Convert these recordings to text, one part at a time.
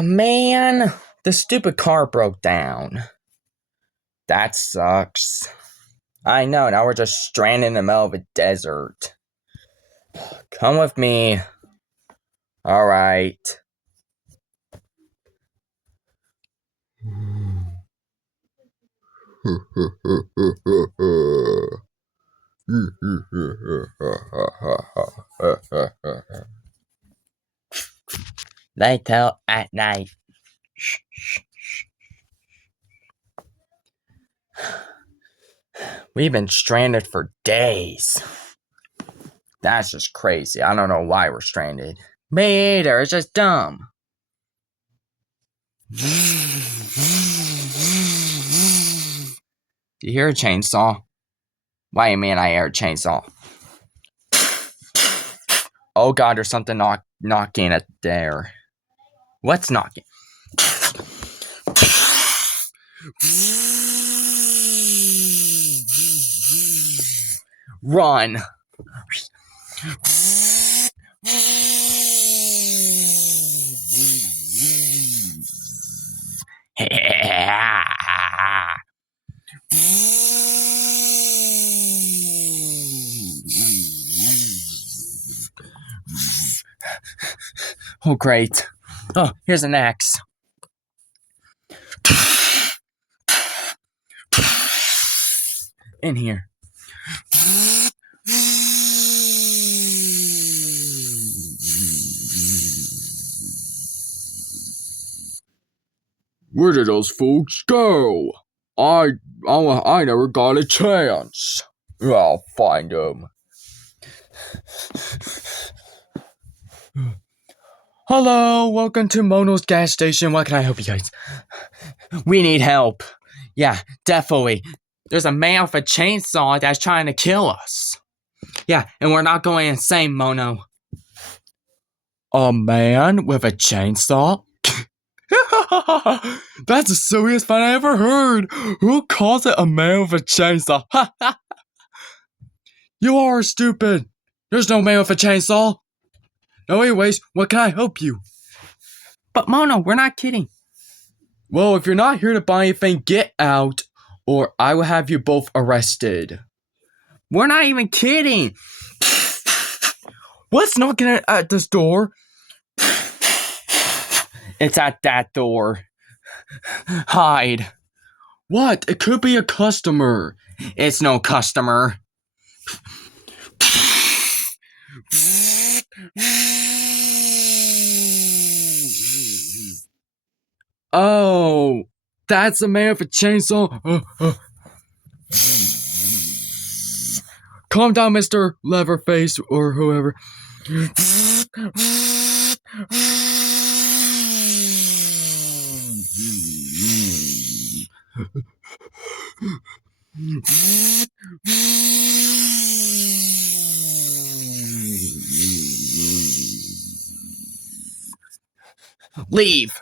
Oh man, the stupid car broke down. That sucks. I know, now we're just stranded in the middle of a desert. Come with me. Alright. Later at night. Shh, shh, shh. We've been stranded for days. That's just crazy. I don't know why we're stranded. Me either. It's just dumb. Do you hear a chainsaw? Why, man, I hear a chainsaw. Oh god, there's something knocking at there. What's knocking? Run. Oh, great. Oh, here's an axe. In here. Where did those folks go? I never got a chance. I'll find them. Hello, welcome to Mono's gas station. What can I help you guys? We need help. Yeah, definitely. There's a man with a chainsaw that's trying to kill us. Yeah, and we're not going insane, Mono. A man with a chainsaw? That's the silliest fun I ever heard. Who calls it a man with a chainsaw? You are stupid. There's no man with a chainsaw. No, anyways, what can I help you? But Mono, we're not kidding. Well, if you're not here to buy anything, get out, or I will have you both arrested. We're not even kidding. What's knocking at this door? It's at that door. Hide. What? It could be a customer. It's no customer. Oh, that's a man with a chainsaw. Calm down, Mr. Leatherface, or whoever. Leave.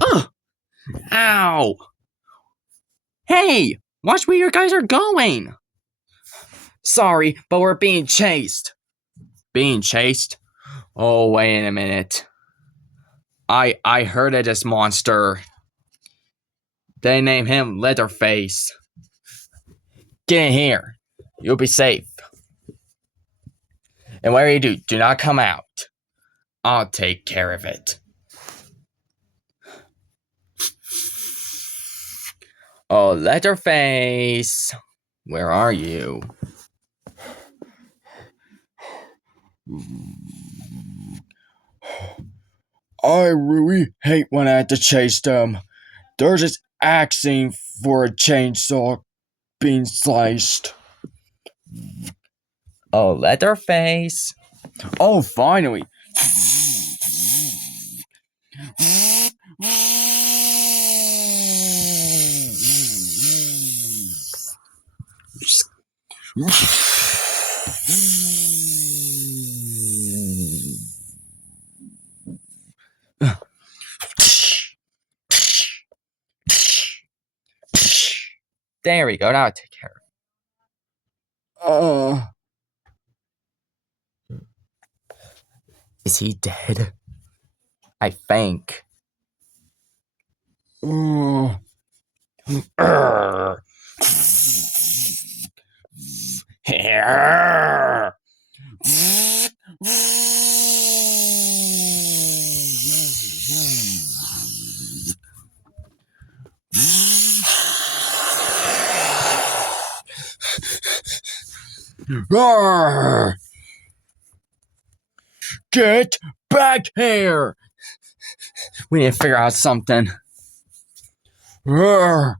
Oh! Ow! Hey! Watch where you guys are going! Sorry, but we're being chased. Being chased? Oh, wait a minute. I heard of this monster. They name him Leatherface. Get in here. You'll be safe. And whatever you do, do not come out. I'll take care of it. Oh, Leatherface. Where are you? I really hate when I have to chase them. They're just asking for a chainsaw being sliced. Oh, Leatherface. Oh, finally. There we go. Now take care. Oh. Is he dead? I think. Oh. Here. Get back here! We need to figure out something. Oh!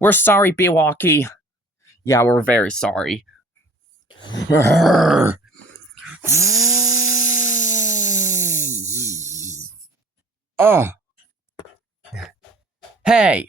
We're sorry, Milwaukee. Yeah, we're very sorry. Oh. Hey.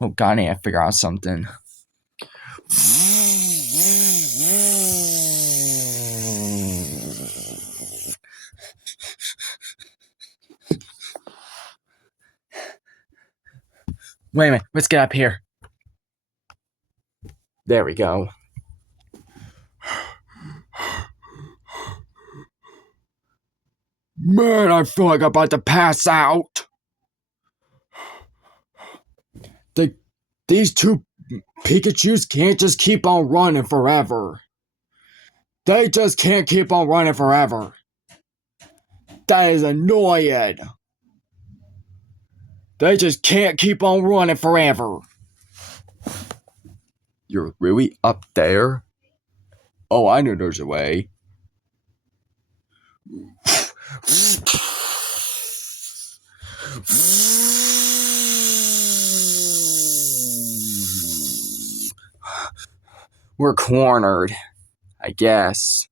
Oh god, I need to figure out something. Wait a minute, let's get up here. There we go. Man, I feel like I'm about to pass out. These two Pikachus can't just keep on running forever. They just can't keep on running forever. That is annoying. They just can't keep on running forever. You're really up there? Oh, I know there's a way. We're cornered, I guess.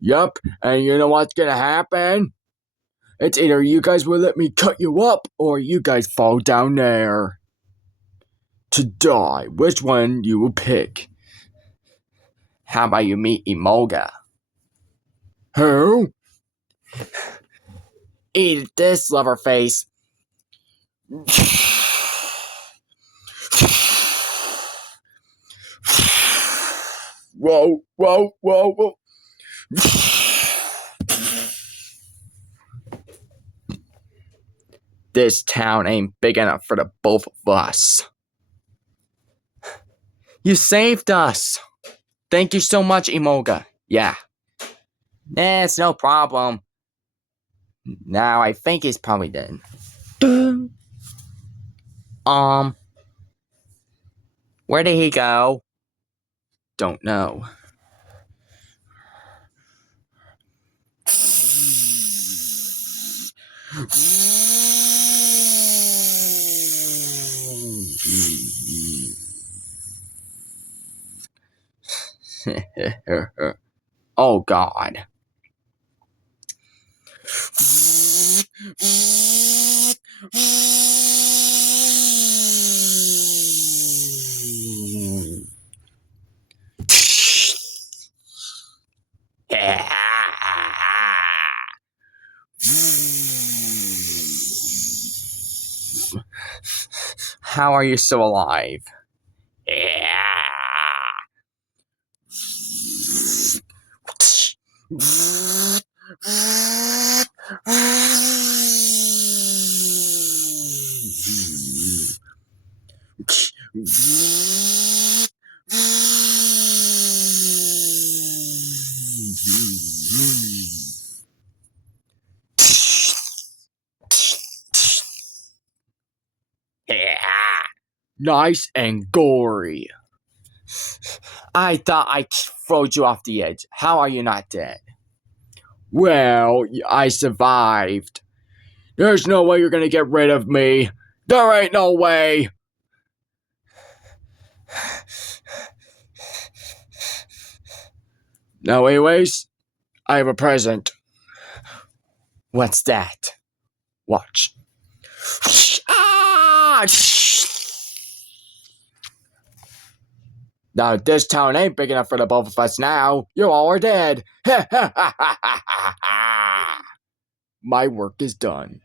Yup, and you know what's gonna happen? It's either you guys will let me cut you up, or you guys fall down there to die. Which one you will pick? How about you meet Emolga? Who? Eat this, loverface. Whoa, whoa, whoa, whoa. This town ain't big enough for the both of us. You saved us. Thank you so much, Emolga. Yeah. It's no problem. Now I think he's probably dead. Where did he go? Don't know. Oh god. How are you still alive? Nice and gory. I thought I throwed you off the edge. How are you not dead? Well, I survived. There's no way you're gonna get rid of me. There ain't no way. Now, anyways, I have a present. What's that? Watch. Ah! Now, this town ain't big enough for the both of us now. You all are dead. My work is done.